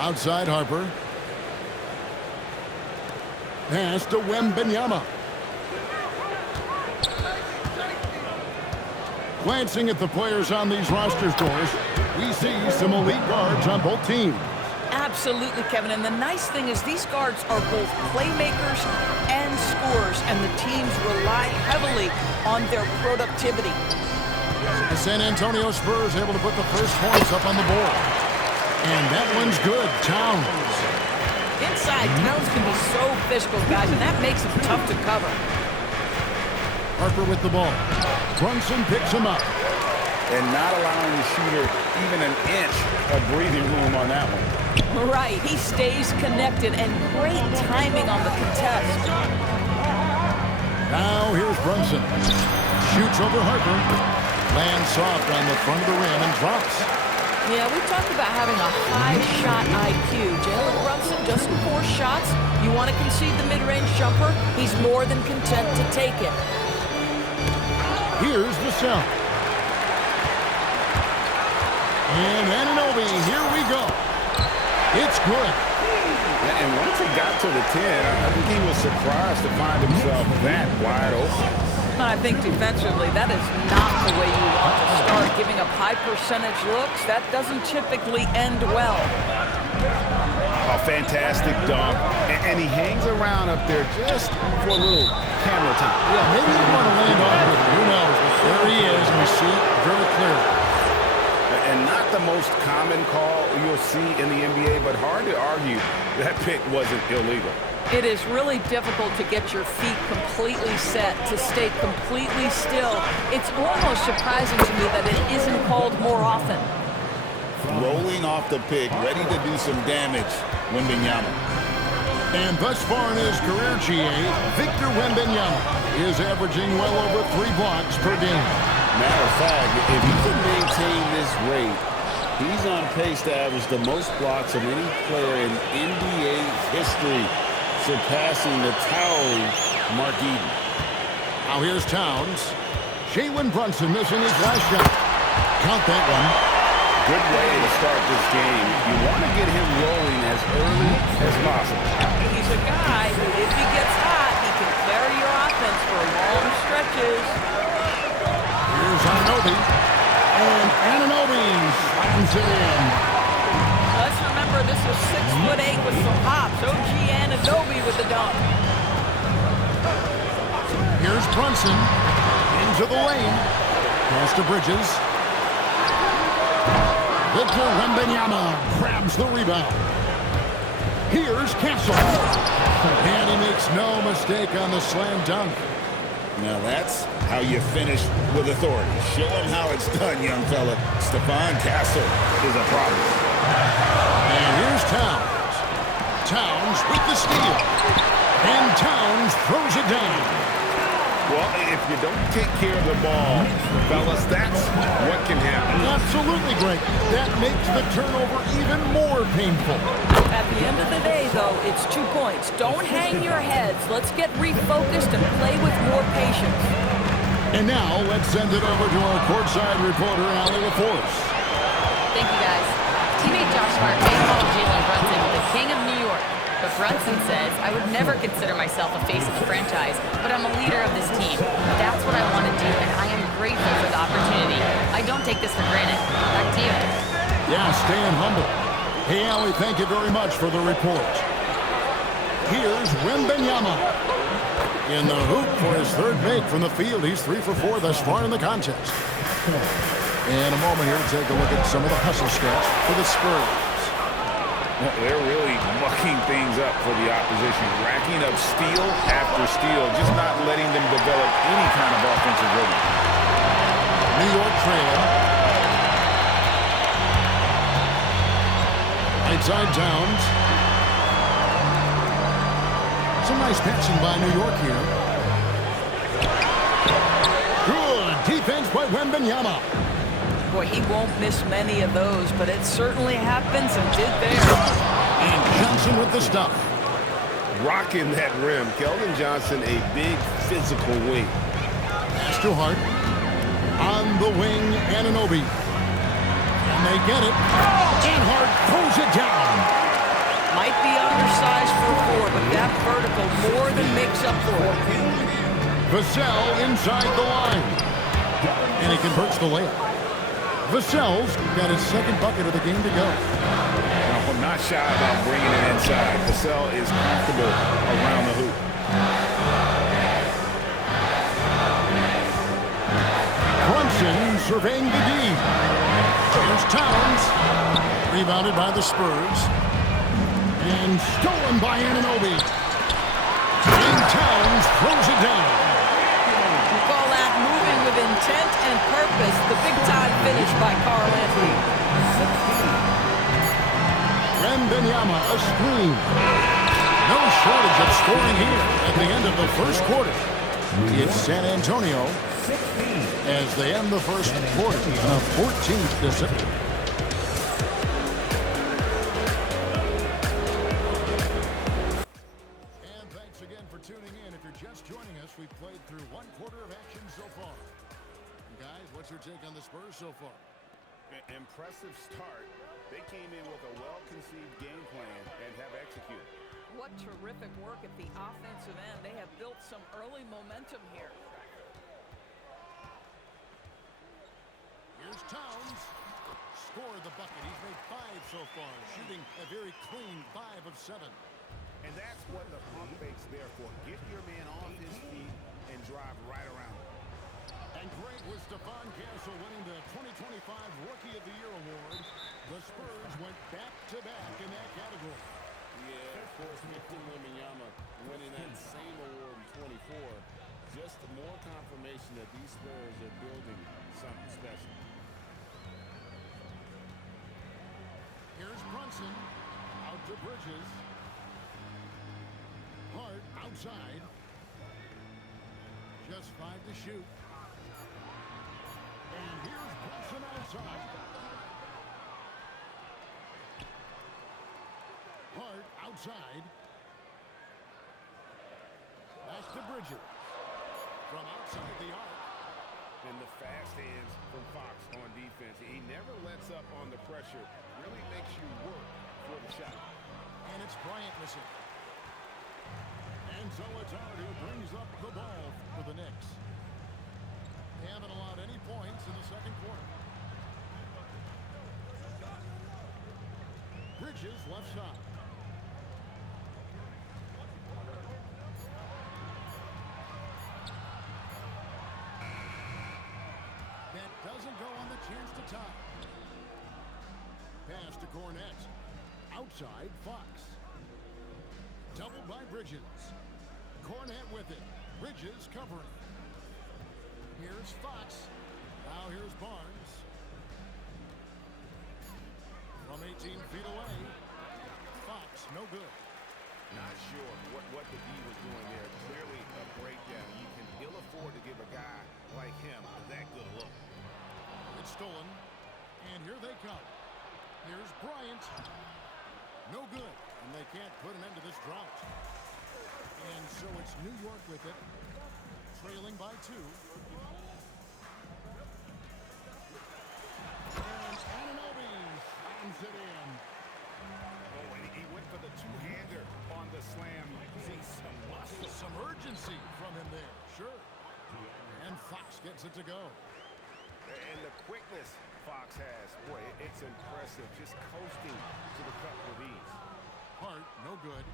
Outside Harper. Pass to Wembanyama. Glancing at the players on these roster scores, we see some elite guards on both teams. Absolutely, Kevin. And the nice thing is these guards are both playmakers and scorers, and the teams rely heavily on their productivity. The San Antonio Spurs able to put the first points up on the board. And that one's good. Towns. Inside, Towns can be so physical, guys, and that makes him tough to cover. Harper with the ball. Brunson picks him up. And not allowing the shooter even an inch of breathing room on that one. Right, he stays connected, and great timing on the contest. Now here's Brunson. Shoots over Harper. Lands soft on the front of the rim and drops. Yeah, we talked about having a high shot IQ. Jalen Brunson, just 4 shots. You want to concede the mid-range jumper, he's more than content to take it. Here's Vassell. And Anunoby, here we go. It's good. And once he got to the 10, I think he was surprised to find himself that wide open. I think defensively, that is not the way you want to start. Giving up high percentage looks, that doesn't typically end well. A fantastic dunk. And he hangs around up there just for a little camera time. Yeah, maybe he want to land on it. Who knows? But there he is, and we see it very clearly. And not the most common call you'll see in the NBA, but hard to argue that pick wasn't illegal. It is really difficult to get your feet completely set, to stay completely still. It's almost surprising to me that it isn't called more often. Rolling off the pick, ready to do some damage, Wembanyama. And thus far in his career, GA, Victor Wembanyama is averaging well over 3 blocks per game. Matter of fact, if he can maintain this rate, he's on pace to average the most blocks of any player in NBA history, surpassing the towering Mark Eden. Now here's Towns. Jalen Brunson missing his last shot. Count that one. Good way to start this game. You want to get him rolling as early as possible. He's a guy who, if he gets hot, he can carry your offense for long stretches. Here's Anunoby. And Anunoby slams it in. Let's remember this is 6'8" with some hops. OG Anunoby with the dunk. Here's Brunson into the lane. Pass to Bridges. Victor Wembanyama grabs the rebound. Here's Castle. And he makes no mistake on the slam dunk. Now that's how you finish with authority. Show him how it's done, young fella. Stephon Castle is a problem. And here's Towns. Towns with the steal. And Towns throws it down. Well, if you don't take care of the ball, fellas, that's what can happen. Absolutely great. That makes the turnover even more painful. At the end of the day, though, it's 2 points. Don't hang your heads. Let's get refocused and play with more patience. And now, let's send it over to our courtside reporter, Allie LaForce. Thank you, guys. Teammate Josh Hart may call Jalen Brunson the king of New York. But Brunson says, I would never consider myself a face of the franchise, but I'm a leader of this team. That's what I want to do, and I am grateful for the opportunity. I don't take this for granted. Back to you. Yeah, staying humble. Hey, Allie, thank you very much for the report. Here's Wembanyama. In the hoop for his third make from the field. He's 3 for 4 thus far in the contest. In a moment here, take a look at some of the hustle stats for the Spurs. Well, they're really mucking things up for the opposition, racking up steal after steal, just not letting them develop any kind of offensive rhythm. New York trail. Outside Towns. Some nice passing by New York here. Good defense by Wembanyama. Boy, he won't miss many of those, but it certainly happens and did there. And Johnson with the stuff. Rocking that rim. Keldon Johnson, a big physical weight. Pass to Hart. On the wing, Anunoby. And they get it. And Hart throws it down. Might be undersized for 4, but that vertical more than makes up for it. Vassell inside the line. And he converts the layup. Vassell's got his second bucket of the game to go. No, not shy about bringing it inside. Vassell is comfortable around the hoop. Brunson surveying the D. Here's Towns. Rebounded by the Spurs. And stolen by Anunoby. And Towns throws it down. We call that moving with intent and purpose. The big-time finish by Karl Anthony. Wembanyama, a screen. No shortage of scoring here at the end of the first quarter. It's San Antonio as they end the first quarter on a 14th discipline. And thanks again for tuning in. If you're just joining us, we've played through one quarter of action so far. Guys, what's your take on the Spurs so far? Impressive start. They came in with a well-conceived game plan and have executed. What terrific work at the offensive end. They have built some early momentum here. Here's Towns. Scored the bucket. He's made 5 so far, shooting a very clean 5 of 7. And that's what the pump fake's there for. Get your man off his feet and drive right around him. And great was Stephon Castle winning the 2025 Rookie of the Year award. The Spurs went back-to-back in that category. Yeah, of course, Victor Wembanyama winning that same award in 24. Just more confirmation that these Spurs are building something special. Here's Brunson. Out to Bridges. Hart outside. Just 5 to shoot. And here's Brunson outside. Hart outside. Back to Bridges. From outside the arc. And the fast hands from Fox on defense. He never lets up on the pressure. Really makes you work for the shot. And it's Bryant missing. And so it's Hart who brings up the ball for the Knicks. They haven't allowed any points in the second quarter. Bridges left side. That doesn't go on the chance to tie. Pass to Cornette. Outside, Fox. Doubled by Bridges. Cornette with it. Bridges covering. Here's Fox. Now here's Barnes. From 18 feet away. Fox, no good. Not sure what the D was doing there. Clearly a breakdown. You can ill afford to give a guy like him that good a look. It's stolen. And here they come. Here's Bryant. No good. And they can't put an end to this drought. And so it's New York with it. Trailing by 2. And Anunoby slams it in. Oh, and he went for the two-hander on the slam. You see some muscle. Some urgency from him there. Sure. And Fox gets it to go. And the quickness Fox has. Boy, it's impressive. Just coasting to the cup with ease. Hart, no good.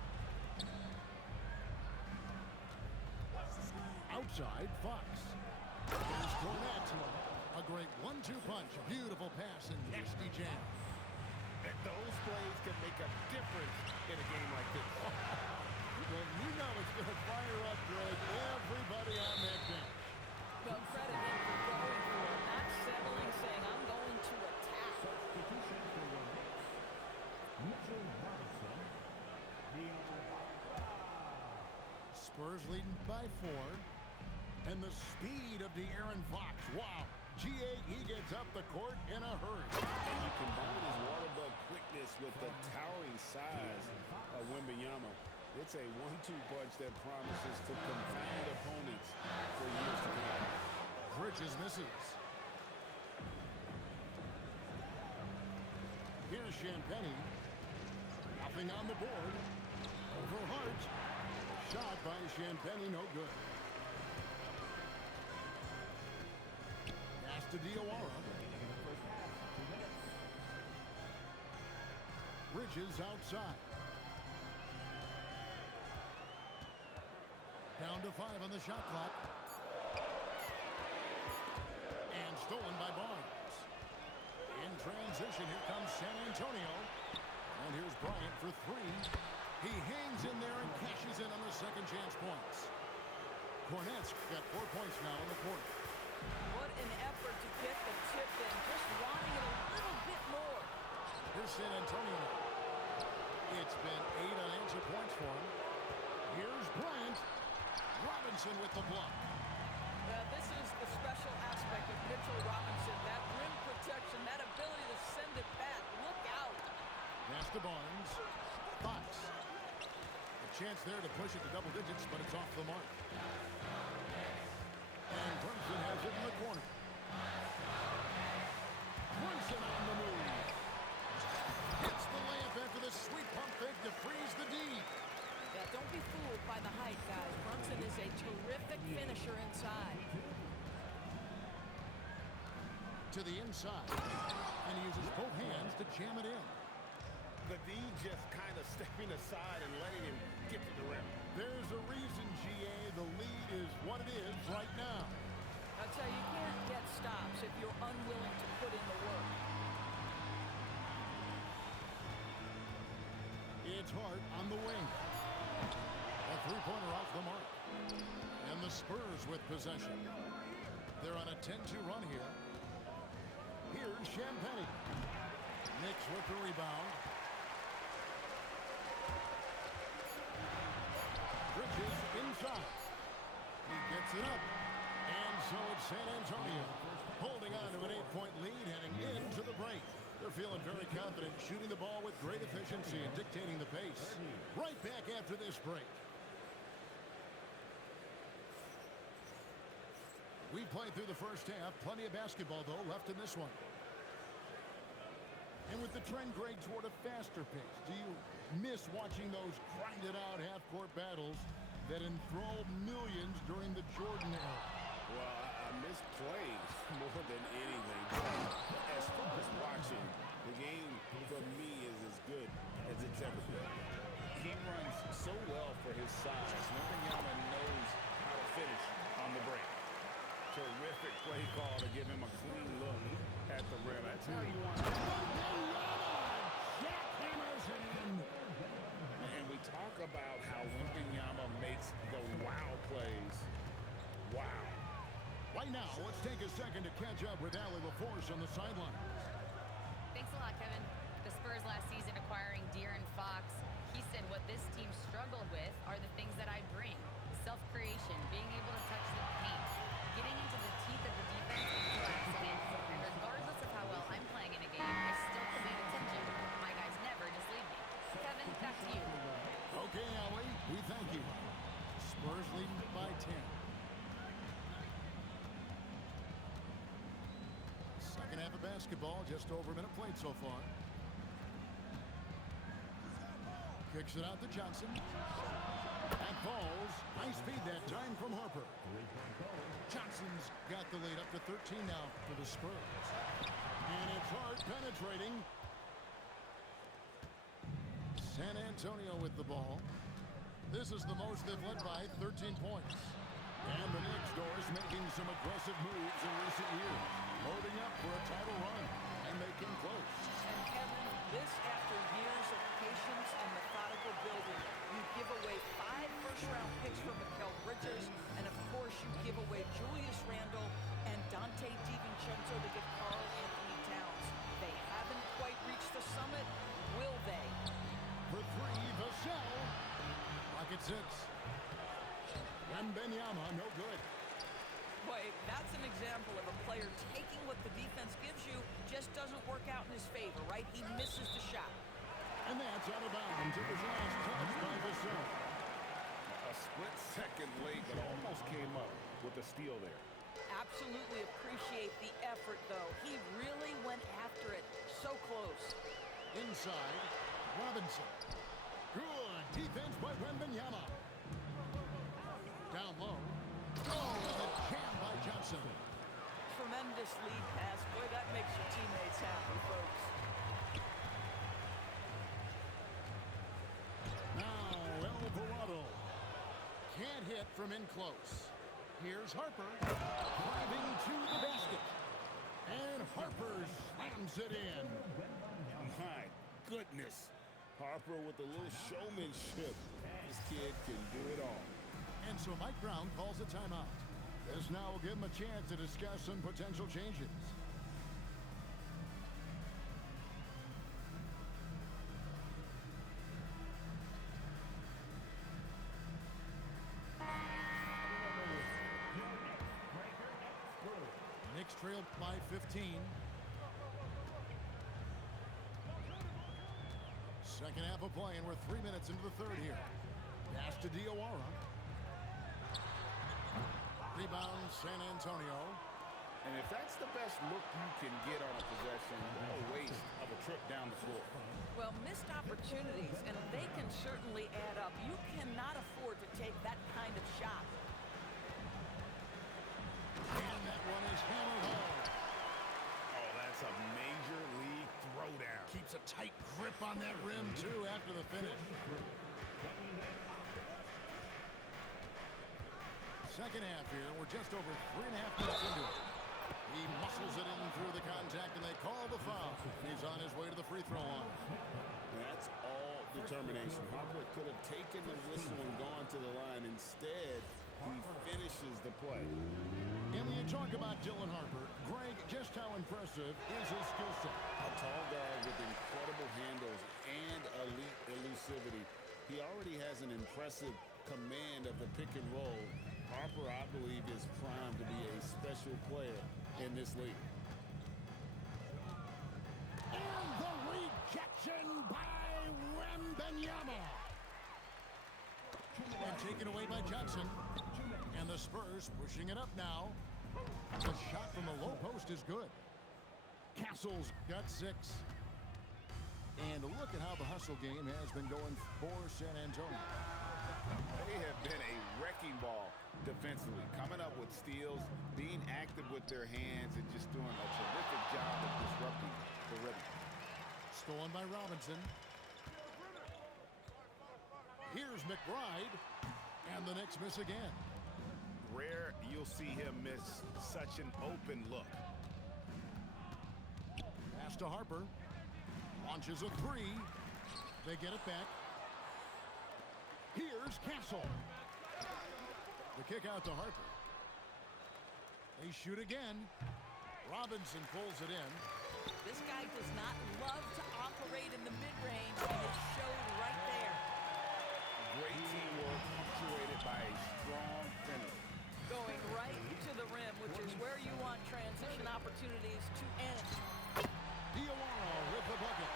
Outside, Fox. Here's Cornette. A great 1-2 punch. Beautiful pass and nasty jam. And those plays can make a difference in a game like this. Well, you know it's going to fire up, Greg. Everybody on that bench. Well, credit him for going for it, not settling, saying, I'm going to attack. Spurs leading by 4. And the speed of De'Aaron Fox. Wow. He gets up the court in a hurry. And you combine his water bug quickness with the towering size of Wembanyama. It's a 1-2 punch that promises to confound opponents for years to come. Bridges misses. Here's Champagnie. Off Nothing on the board. Over Hart. Shot by Champagnie, no good. Pass to Diawara. Bridges outside. Down to 5 on the shot clock. And stolen by Barnes. In transition, here comes San Antonio. And here's Bryant for 3. He hangs in there and cashes in on the second chance points. Kornet's got 4 points now in the quarter. What an effort to get the tip in, just wanting it a little bit more. Here's San Antonio. It's been 8 unanswered points for him. Here's Bryant. Robinson with the block. This is the special aspect of Mitchell Robinson. That rim protection, that ability to send it back. Look out. Pass to Barnes. Fox. A chance there to push it to double digits, but it's off the mark. And Brunson has it in the corner. Brunson on the move. Hits the layup after the sweet pump fake to freeze the D. Yeah, don't be fooled by the height, guys. Brunson is a terrific finisher inside. To the inside. And he uses both hands to jam it in. The D just kind of stepping aside and letting him get to the rim. There's a reason, GA, the lead is what it is right now. I'll tell you, you can't get stops if you're unwilling to put in the work. It's Hart on the wing. A three-pointer off the mark. And the Spurs with possession. They're on a 10-2 run here. Here's Champagnie. Knicks with the rebound. Bridges inside. He gets it up. And so it's San Antonio holding on to an 8-point lead heading into the break. They're feeling very confident, shooting the ball with great efficiency and dictating the pace. Right back after this break. We played through the first half. Plenty of basketball, though, left in this one. And with the trend, Greg, toward a faster pace, do you miss watching those grinded-out half-court battles that enthralled millions during the Jordan era? Well, I miss plays more than anything. As far as watching, the game for me is as good as it's ever been. He runs so well for his size. Wembanyama knows how to finish on the break. Terrific play call to give him a clean look at the rim. That's how you want to. Jackhammers it in. And we talk about how Wembanyama makes the wow plays. Wow. Right now, let's take a second to catch up with Allie LaForce on the sidelines. Thanks a lot, Kevin. The Spurs last season acquiring De'Aaron Fox, he said what this team struggled with are the things that I bring. Self-creation, being able to touch the paint, getting into the teeth of the defense and collapsing it. And regardless of how well I'm playing in a game, I still command attention. My guys never just leave me. Kevin, back to you. Okay, Allie, we thank you. Spurs leading by 10. Second half of basketball, just over a minute played so far. Kicks it out to Johnson. That falls. High speed that time from Harper. Johnson's got the lead up to 13 now for the Spurs. And it's Hart penetrating. San Antonio with the ball. This is the most they've led by, 13 points. And the Knicks, Doris, making some aggressive moves in recent years. Loading up for a title run. And they came close. And Kevin, this after years of patience and methodical building. You give away 5 first-round picks for Mikal Bridges, and of course you give away Julius Randle and Dante DiVincenzo to get Karl Anthony Towns. They haven't quite reached the summit, will they? For 3, Vassell. Rocket 6. Wembanyama, no good. Boy, that's an example of a player taking what the defense gives you, just doesn't work out in his favor, right? He misses the shot. And that's out of bounds. It was last touch by Vassell. A split second late, but almost came up with a steal there. Absolutely appreciate the effort, though. He really went after it. So close. Inside, Robinson. Good defense by Wembanyama. Down low. Oh, and a jam by Johnson. Tremendous lead pass. Boy, that makes your teammates happy, folks. Now Alvarado. Can't hit from in close. Here's Harper. Driving to the basket. And Harper slams it in. My goodness. Harper with a little showmanship. This kid can do it all. And so Mike Brown calls a timeout. This now will give him a chance to discuss some potential changes. Knicks trailed by 15. Second half of play, and we're 3 minutes into the third here. Pass to Diawara. Rebound, San Antonio. And if that's the best look you can get on a possession, what a waste of a trip down the floor. Well, missed opportunities, and they can certainly add up. You cannot afford to take that kind of shot. And that one is hammered home. Oh, that's a major league throwdown. Keeps a tight grip on that rim, too, after the finish. Second half here. We're just over 3.5 minutes into it. He muscles it in through the contact, and they call the foul. He's on his way to the free throw line. That's all determination. Harper could have taken the whistle and gone to the line. Instead, he finishes the play. And when you talk about Dylan Harper, Greg, just how impressive is his skill set? A tall guard with incredible handles and elite elusivity. He already has an impressive command of the pick and roll. Harper, I believe, is primed to be a special player in this league. And the rejection by Wembanyama. And taken away by Johnson. And the Spurs pushing it up now. The shot from the low post is good. Castle's got 6. And look at how the hustle game has been going for San Antonio. They have been a wrecking ball defensively, coming up with steals, being active with their hands, and just doing a terrific job of disrupting the rhythm. Stolen by Robinson. Here's McBride. And the Knicks miss again. Rare you'll see him miss such an open look. Pass to Harper. Launches a 3. They get it back. Here's Castle. The kick out to Harper. They shoot again. Robinson pulls it in. This guy does not love to operate in the mid-range, and it showed right there. Great teamwork punctuated by a strong finish. Going right to the rim, which is where you want transition opportunities to end. Diawara with the bucket.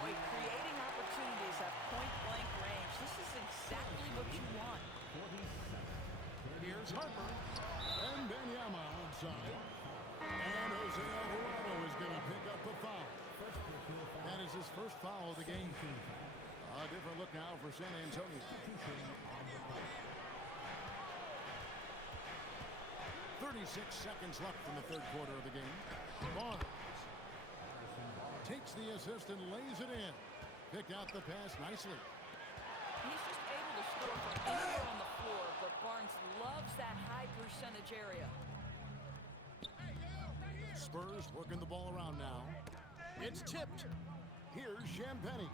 Boy, creating opportunities at point-blank range. This is exactly what you want. Here's Harper. And Wembanyama outside. And Jose Alvarado is going to pick up the foul. That is his first foul of the game. A different look now for San Antonio. 36 seconds left in the third quarter of the game. Barnes takes the assist and lays it in. Picked out the pass nicely. He's just able to score from anywhere on the floor, but Barnes loves that high percentage area. Spurs working the ball around now. It's tipped. Here's Champagnie.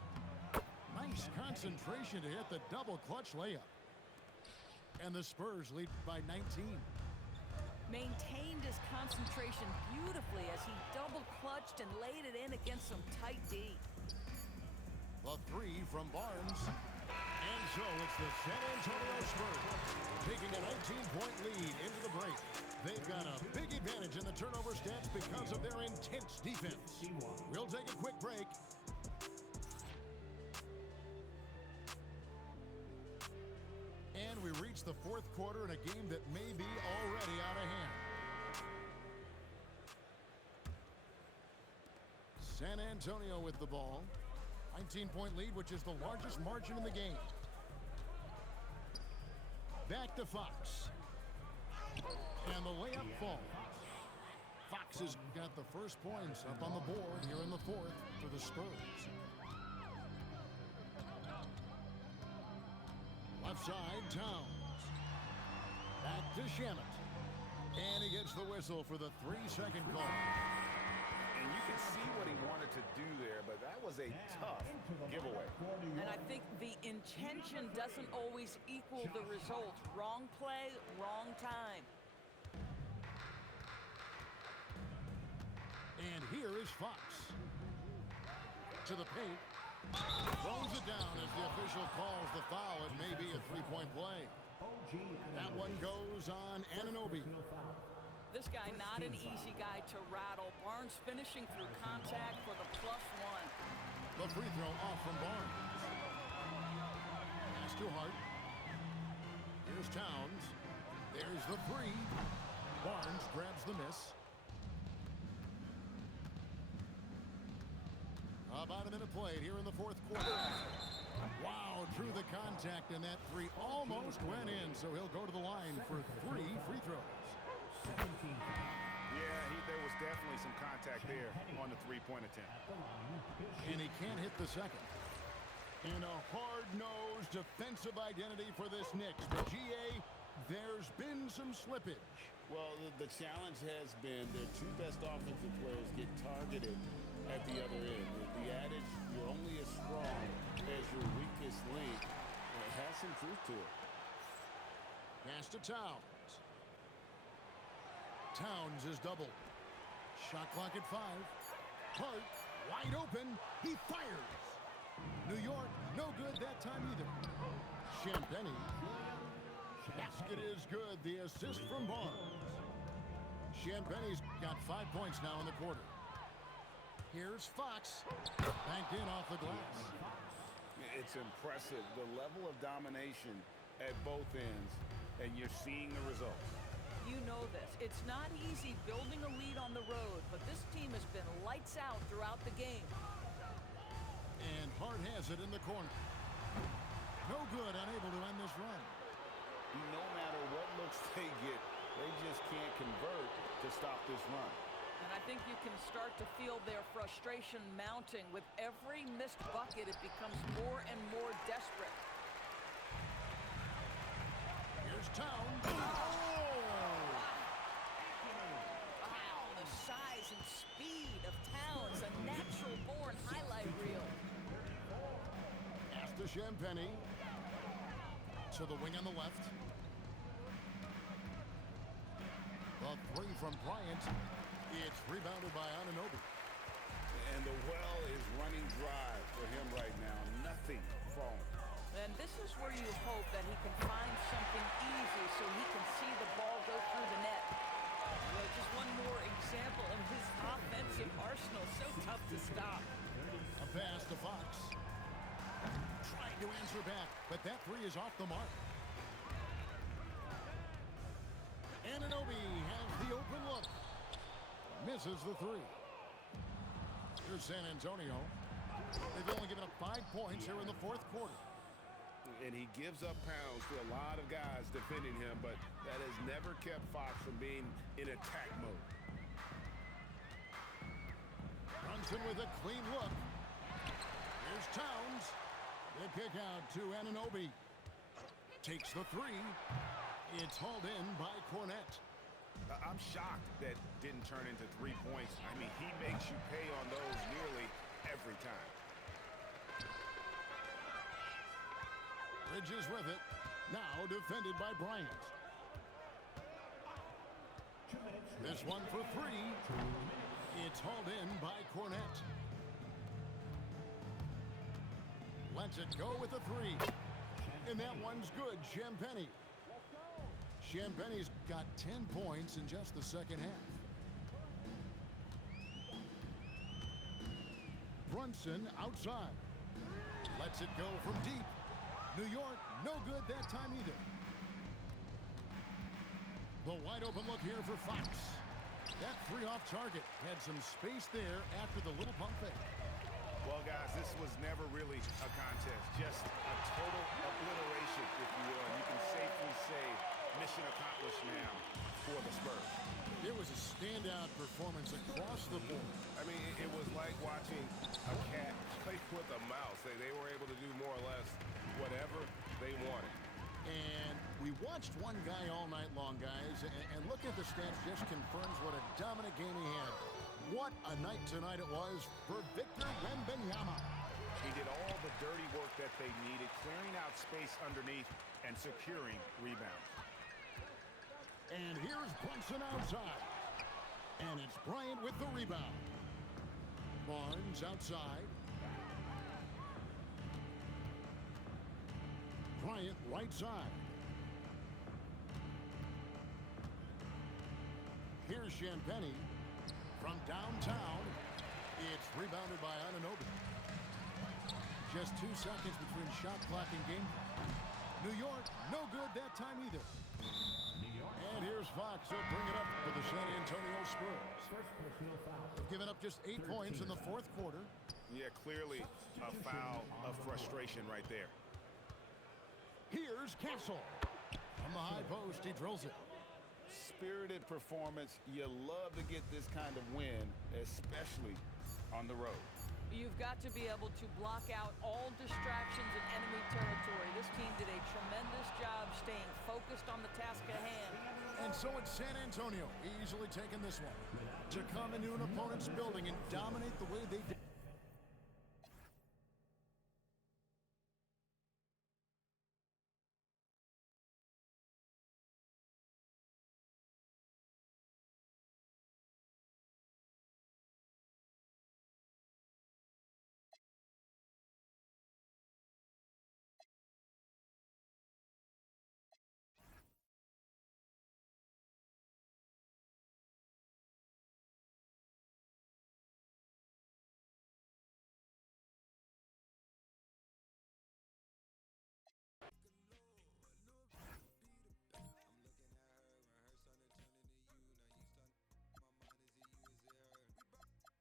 Nice concentration to hit the double clutch layup. And the Spurs lead by 19. Maintained his concentration beautifully as he double clutched and laid it in against some tight D. The 3 from Barnes. And so it's the San Antonio Spurs taking a 19-point lead into the break. They've got a big advantage in the turnover stats because of their intense defense. We'll take a quick break. And we reach the fourth quarter in a game that may be already out of hand. San Antonio with the ball. 19-point lead, which is the largest margin in the game. Back to Fox. And the layup falls. Fox has got the first points up on the board here in the fourth for the Spurs. Left side, Towns. Back to Shamet. And he gets the whistle for the 3-second call. And you can see what he wanted to do there, but that was a tough giveaway. And I think the intention doesn't always equal the result. Wrong play, wrong time. And here is Fox. To the paint. Throws it down as the official calls the foul. It may be a three-point play. That one goes on Anunoby. This guy not an easy guy to rattle. Barnes finishing through contact for the +1. The free throw off from Barnes. Pass to Hart. Here's Towns. There's the three. Barnes grabs the miss. About a minute played here in the fourth quarter. Wow, drew the contact, and that three almost went in, so he'll go to the line for 3 free throws. Yeah, there was definitely some contact there on the three-point attempt. And he can't hit the second. And a hard-nosed defensive identity for this Knicks. But GA, there's been some slippage. Well, the challenge has been their two best offensive players get targeted at the other end. The adage, you're only as strong as your weakest link, has some truth to it. Pass to Towns. Towns is doubled. Shot clock at 5. Hart, wide open. He fires. New York, no good that time either. Champagnie. Basket is good. The assist from Barnes. Champagnie's got 5 points now in the quarter. Here's Fox. Banked in off the glass. It's impressive, the level of domination at both ends, and you're seeing the results. You know this. It's not easy building a lead on the road, but this team has been lights out throughout the game. And Hart has it in the corner. No good, unable to end this run. No matter what looks they get, they just can't convert to stop this run. And I think you can start to feel their frustration mounting. With every missed bucket, it becomes more and more desperate. Here's Towns. Wow, the size and speed of Towns, a natural-born highlight reel. Pass to Champagnie. To the wing on the left. The three from Bryant. It's rebounded by Anunoby. And the well is running dry for him right now. Nothing falling. And this is where you hope that he can find something easy so he can see the ball go through the net. Well, just one more example of his offensive arsenal. So tough to stop. A pass to Fox. Trying to answer back, but that three is off the mark. Anunoby has the open look. Misses the three. Here's San Antonio. They've only given up 5 points here in the fourth quarter. And he gives up pounds to a lot of guys defending him, but that has never kept Fox from being in attack mode. Brunson with a clean look. Here's Towns. The kick out to Anunoby. Takes the three. It's hauled in by Cornette. I'm shocked that didn't turn into 3 points. I mean, he makes you pay on those nearly every time. Bridges with it. Now defended by Bryant. This one for 3. It's hauled in by Cornette. Lets it go with a 3. And that one's good. Champagnie. Champagnie's got 10 points in just the second half. Brunson outside. Lets it go from deep. New York, no good that time either. The wide open look here for Fox. That three off target had some space there after the little pump fake. Well, guys, this is was never really a contest, just a total obliteration, if you will. And you can safely say mission accomplished now for the Spurs. It was a standout performance across the board. I mean, it was like watching a cat play with a mouse. They were able to do more or less whatever they wanted. And we watched one guy all night long, guys, and looking at the stats just confirms what a dominant game he had. What a night tonight it was for Victor Wembanyama. He did all the dirty work that they needed, clearing out space underneath and securing rebounds. And here's Brunson outside. And it's Bryant with the rebound. Barnes outside. Bryant right side. Here's Champagnie from downtown. It's rebounded by Anunoby. Just 2 seconds between shot clock and game clock. New York, no good that time either. And here's Fox. He'll bring it up for the San Antonio Spurs. They've given up just 8 points in the fourth quarter. Yeah, clearly a foul of frustration right there. Here's Castle. From the high post, he drills it. Spirited performance. You love to get this kind of win, especially on the road. You've got to be able to block out all distractions in enemy territory. This team did a tremendous job staying focused on the task at hand. And so it's San Antonio easily taking this one. To come into an opponent's building and dominate the way they did.